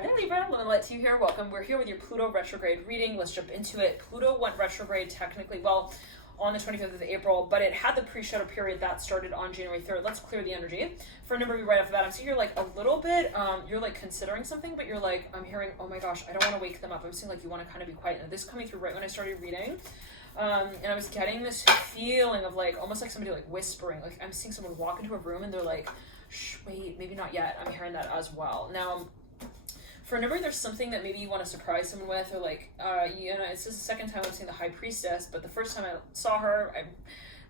Hi there, Libra. Love and light to you here. Welcome. We're here with your Pluto Retrograde reading. Let's jump into it. Pluto went retrograde technically, well, on the 25th of April, but it had the pre-shadow period that started on January 3rd. Let's clear the energy. For a number of you right off the bat, I'm seeing you're like a little bit, you're like considering something, but you're like, I'm hearing, oh my gosh, I don't want to wake them up. I'm seeing like you want to kind of be quiet. And this coming through right when I started reading. And I was getting this feeling of like, almost like somebody like whispering, like I'm seeing someone walk into a room and they're like, shh, wait, maybe not yet. I'm hearing that as well. Now, for a number, there's something that maybe you want to surprise someone with, or like, you know, it's just the second time I've seen the High Priestess, but the first time I saw her, I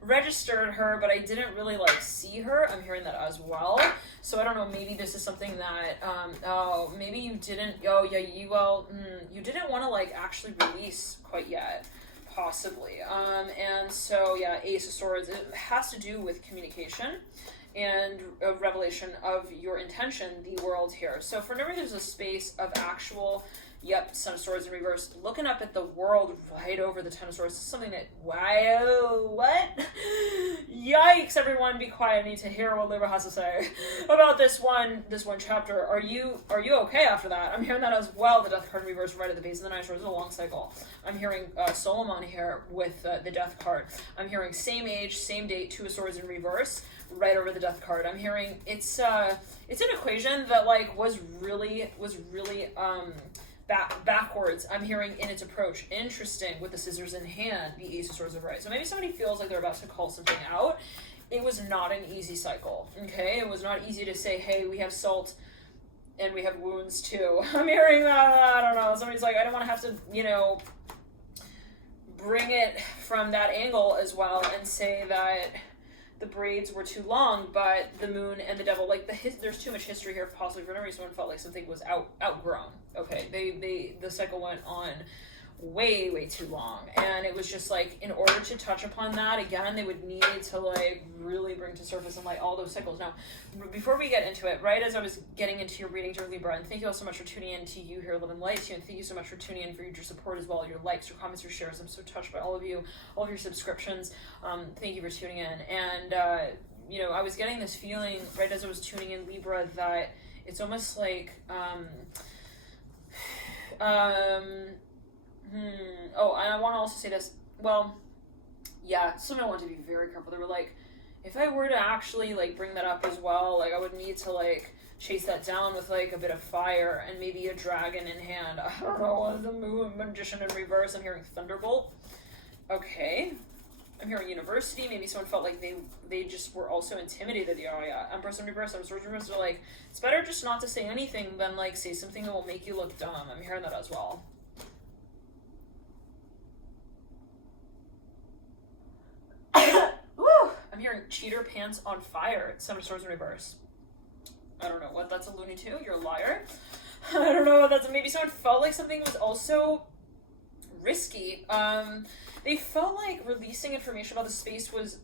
registered her, but I didn't really like see her. I'm hearing that as well. So I don't know, maybe this is something that, oh, maybe you didn't, oh yeah, you didn't want to like actually release quite yet, possibly. And so yeah, Ace of Swords, it has to do with communication and a revelation of your intention, the world here. So for whenever there's a space of actual, yep, Son of Swords in reverse, looking up at the world right over the Ten of Swords, this is something that, wow, what? Yikes, everyone, be quiet. I need to hear what Libra has to say about this one chapter. Are you okay after that? I'm hearing that as well, the Death card in reverse right at the base of the Nine of Swords. It's a long cycle. I'm hearing Solomon here with the Death card. I'm hearing same age, same date, Two of Swords in reverse, right over the Death card. I'm hearing it's an equation that like was really backwards. I'm hearing in its approach. Interesting, with the scissors in hand, the Ace of Swords is right. So maybe somebody feels like they're about to call something out. It was not an easy cycle, okay? It was not easy to say, hey, we have salt and we have wounds too. I'm hearing that, I don't know, somebody's like, I don't want to have to, you know, bring it from that angle as well and say that the braids were too long, but the moon and the devil, like there's too much history here, possibly for no reason someone felt like something was outgrown. Okay, the cycle went on way too long, and it was just like, in order to touch upon that again, they would need to like really bring to surface and like all those cycles. Now, before we get into it, right as I was getting into your reading, dear Libra, and thank you all so much for tuning in to you here, Love and Light to you, and thank you so much for tuning in for your support as well, your likes, your comments, your shares. I'm so touched by all of you, all of your subscriptions. Thank you for tuning in. And you know, I was getting this feeling right as I was tuning in, Libra, that it's almost like oh, and I want to also say this. Well, yeah, something I want to be very careful. They were like, if I were to actually like bring that up as well, like I would need to like chase that down with like a bit of fire and maybe a dragon in hand. I don't know, the moon, magician in reverse. I'm hearing thunderbolt. Okay. I'm hearing university. Maybe someone felt like they just were also intimidated. Oh yeah, Empress in reverse, I'm Swords in reverse. They're like, it's better just not to say anything than like say something that will make you look dumb. I'm hearing that as well. Woo! I'm hearing cheater pants on fire. Seven of Swords in reverse. I don't know what that's a loony too. You're a liar. I don't know what that's. Maybe someone felt like something was also risky. They felt like releasing information about the space was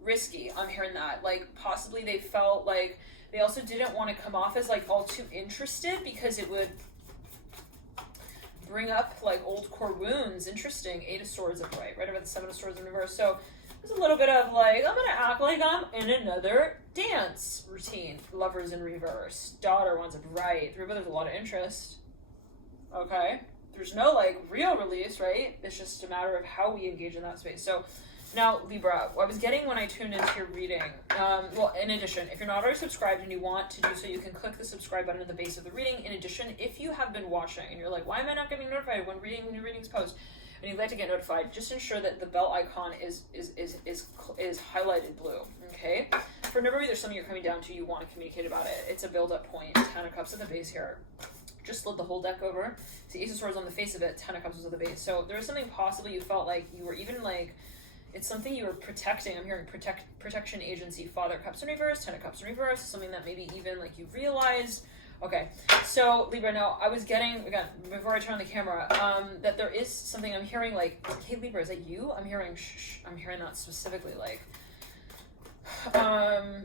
risky. I'm hearing that. Like possibly they felt like they also didn't want to come off as like all too interested because it would bring up like old core wounds. Interesting. Eight of Swords upright, right over the Seven of Swords in reverse. So there's a little bit of like, I'm gonna act like I'm in another dance routine. Lovers in reverse. Daughter one's upright. But there's a lot of interest. Okay. There's no like real release, right? It's just a matter of how we engage in that space. So now, Libra, I was getting when I tuned into your reading, well, in addition, if you're not already subscribed and you want to do so, you can click the subscribe button at the base of the reading. In addition, if you have been watching and you're like, why am I not getting notified when new readings post, and you'd like to get notified, just ensure that the bell icon is highlighted blue, okay? For whenever there's something you're coming down to, you want to communicate about it. It's a build-up point. Ten of Cups at the base here. Just slid the whole deck over. See, Ace of Swords on the face of it, Ten of Cups was at the base. So there was something possibly you felt like you were even like, it's something you were protecting. I'm hearing protection agency, Father Cups in reverse, Ten of Cups in reverse, something that maybe even like you realized. Okay, so Libra, now I was getting, again, before I turn on the camera, that there is something I'm hearing like, hey Libra, is that you? I'm hearing shh, I'm hearing that specifically like, and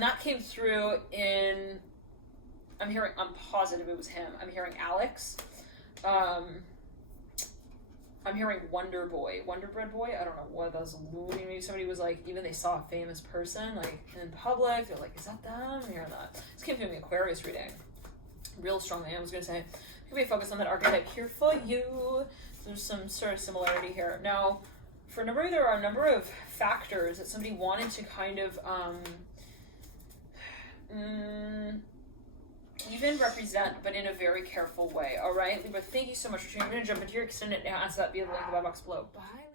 that came through in, I'm positive it was him. I'm hearing Alex. I'm hearing Wonder Boy. Wonder Bread Boy? I don't know what that was alluding. Maybe somebody was like, even they saw a famous person, like, in public. They're like, is that them? I'm hearing that. This came from the Aquarius reading. real strongly. I was going to say, you can be focused on that archetype here for you. So there's some sort of similarity here. Now, for a number, there are a number of factors that somebody wanted to kind of even represent, but in a very careful way. All right, Libra, thank you so much for tuning in. I'm going to jump into your extended now. Ask that via the link in the box below. Bye.